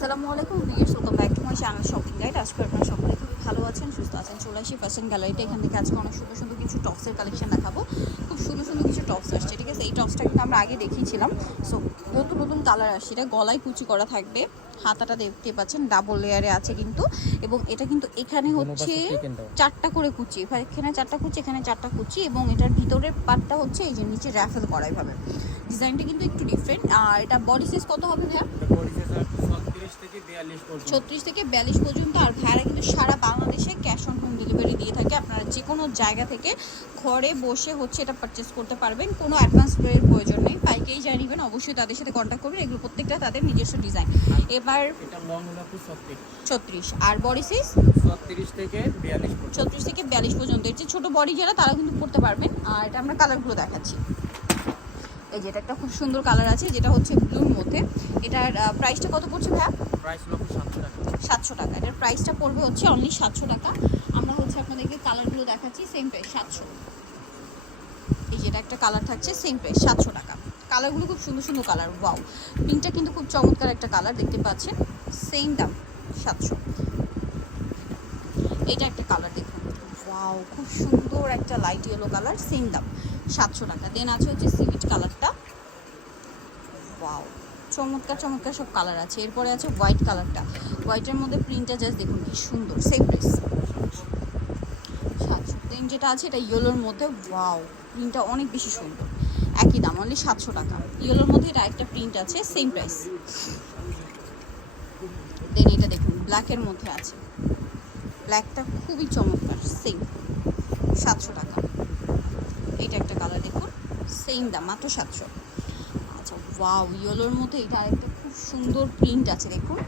আসসালামু আলাইকুম viewers welcome back to my channel shopping guide আজকে আপনারা সকলে খুবই ভালো আছেন সুস্থ আছেন চলে আসি ফ্যাশন গ্যালারিতে এখান থেকে আজকে অনেক সুন্দর সুন্দর কিছু টপসের কালেকশন দেখাবো। খুব সুন্দর সুন্দর কিছু টপস আসছে ঠিক আছে? এই টপসটা কিন্তু আমরা আগে দেখিয়েছিলাম। সো নতুন নতুন কালার আসছে। এটা গলায় কুচি করা থাকবে। হাতাটা দেখতে পাচ্ছেন ডাবল লেয়ারে আছে কিন্তু। এবং এটা কিন্তু এখানে হচ্ছে চারটা করে কুচি। এখানে চারটা কুচি এখানে চারটা কুচি এবং এটার ভিতরের পার্টটা হচ্ছে এই যে নিচে র্যাফেল করা এভাবে ডিজাইনটা কিন্তু একটু ডিফারেন্ট আর এটা বডি সাইজ কত হবে ভাইয়া? ছত্রিশ থেকে বিয়াল্লিশ পর্যন্ত আর ভাইয়ারা কিন্তু সারা বাংলাদেশে ক্যাশ অন হোম ডেলিভারি দিয়ে থাকে। আপনারা যে কোনো জায়গা থেকে ঘরে বসে হচ্ছে এটা পারচেস করতে পারবেন। কোনো অ্যাডভান্স পেয়ের প্রয়োজন নেই। পাইকেই নেবেন অবশ্যই তাদের সাথে কন্ট্যাক্ট করবেন। এগুলো প্রত্যেকটা তাদের নিজস্ব ডিজাইন এবার ছত্রিশ। আর বডি সাইজ ছত্রিশ থেকে বিয়াল্লিশ পর্যন্ত। ছত্রিশ থেকে বিয়াল্লিশ পর্যন্ত। এর যে ছোটো বডি যারা তারা কিন্তু করতে পারবেন। আর এটা আমরা কালারগুলো দেখাচ্ছি। এই যেটা একটা খুব সুন্দর কালার আছে যেটা হচ্ছে ব্লুর মধ্যে। এটার প্রাইসটা কত পড়ছে ভাইয়া? প্রাইস সাতশো টাকা। এটার প্রাইসটা পড়বে হচ্ছে অনলি সাতশো টাকা। আমরা হচ্ছে আপনাদেরকে কালারগুলো দেখাচ্ছি সেম প্রাইস সাতশো। এই যেটা একটা কালার থাকছে সেম প্রাইস সাতশো টাকা। কালারগুলো খুব সুন্দর সুন্দর কালার ওয়াও পিঙ্কটা কিন্তু খুব চমৎকার একটা কালার দেখতে পাচ্ছেন? সেম দাম সাতশো। এইটা একটা কালার দেখুন। ওয়াও খুব সুন্দর একটা লাইট ইয়েলো কালার সেম দাম। সাতশো টাকা। দেন আছে হচ্ছে সিভিট কালারটা ওয়াও চমৎকার চমৎকার সব কালার আছে। এরপরে আছে হোয়াইট কালারটা হোয়াইটের মধ্যে প্রিন্টটা জাস্ট দেখুন কি সুন্দর সেম প্রাইস সাতশো। দেন যেটা আছে এটা ইয়েলোর মধ্যে ওয়াও প্রিন্টটা অনেক বেশি সুন্দর। একই দাম অনলি সাতশো টাকা। ইয়েলোর মধ্যে এটা একটা প্রিন্ট আছে সেম প্রাইস দেন এটা দেখুন ব্ল্যাকের মধ্যে আছে। ব্ল্যাকটা খুবই চমৎকার সেম সাতশো টাকা। এটা একটা কালার দেখুন সেম দাম, মাত্র সাতশো। আচ্ছা ওয়াও ইয়েলোর মধ্যে এটা আরেকটা খুব সুন্দর প্রিন্ট আছে, দেখুন।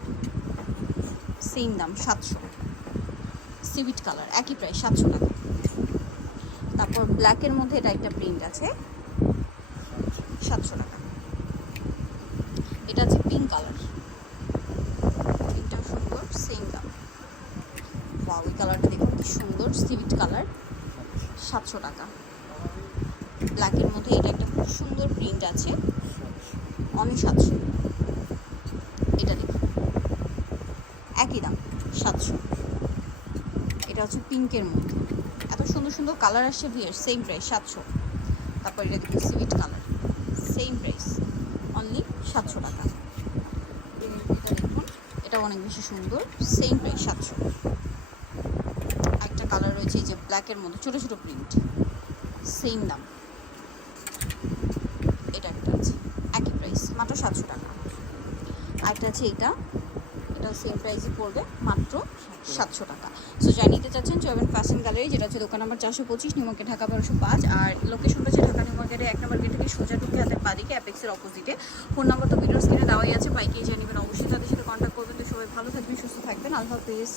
সেম দাম, সাতশো। সিভিট কালার একই প্রায় সাতশো টাকা। তারপর ব্ল্যাকের মধ্যে এটা একটা প্রিন্ট আছে, সাতশো টাকা। এটা আছে পিঙ্ক কালার পিঙ্কটাও সুন্দর সেম দাম ওয়াও এই কালারটা দেখুন, কি সুন্দর, সিভিট কালার, সাতশো টাকা। ব্ল্যাকের মধ্যে এটা একটা খুব সুন্দর প্রিন্ট আছে। অনেক সাতশো। এটা দেখুন। একই দাম, সাতশো। এটা হচ্ছে পিঙ্কের মধ্যে। এত সুন্দর সুন্দর কালার আসছে ভিয়ার সেম প্রাইস সাতশো। তারপর এটা দেখুন, সিভিট কালার সেম প্রাইস অনলি সাতশো টাকা। এটা দেখুন এটা অনেক বেশি সুন্দর সেম প্রাইস সাতশো। কালার রয়েছে এই যে ব্ল্যাকের মধ্যে, ছোটো ছোটো প্রিন্ট সেম দাম। এটা একটা আছে, একই প্রাইস মাত্র সাতশো টাকা। আরেকটা আছে এটা এটা সেম প্রাইসই পড়বে, মাত্র সাতশো টাকা। সো যাই নিতে চাচ্ছেন চলবেন ফ্যাশন গ্যালারি যেটা হচ্ছে দোকান নাম্বার চারশো পঁচিশ নিউমার্কেট ঢাকা বারোশো পাঁচ। আর লোকেশনটা হচ্ছে ঢাকা নিউমার্কেটের এক নম্বর গেট থেকে সোজা ঢুকে হাতের বাদিকে অ্যাপেক্সের অপোজিটে ফোন নাম্বার তো ভিডিওর স্ক্রিনে দেওয়াই আছে বাইকে জানিবেন অবশ্যই তাদের সাথে কন্ট্যাক্ট করবেন। তো সবাই ভালো থাকবেন, সুস্থ থাকবেন। আল্লাহ হাফিজ।